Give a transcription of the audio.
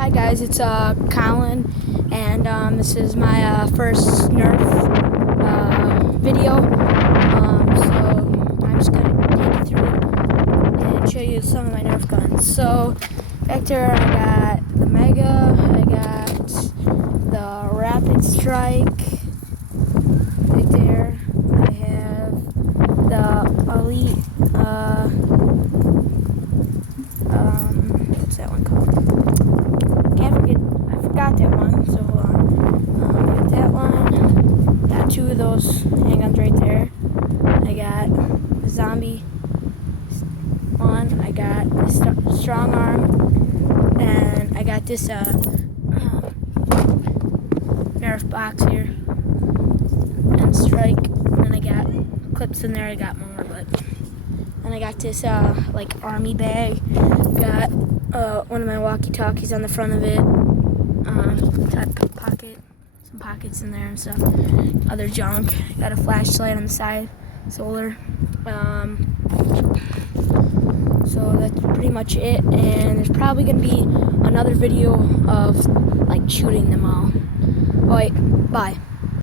Hi guys, it's Colin, and this is my first Nerf video. So I'm just gonna take you through and show you some of my Nerf guns. So back there, I got the Mega, I got the Rapid Strike. Right there, I have the Elite. What's that one called? I forgot that one, so hold on. Got that one. Got two of those handguns right there. I got the Zombie one. I got the Strong Arm. And I got this Nerf box here. And Strike. And I got clips in there. I got more, but. And I got this like army bag. Got one of my walkie-talkies on the front of it. Top pocket, some pockets in there and stuff. Other junk. Got a flashlight on the side, solar. So that's pretty much it. And there's probably gonna be another video of like shooting them all. Alright, bye.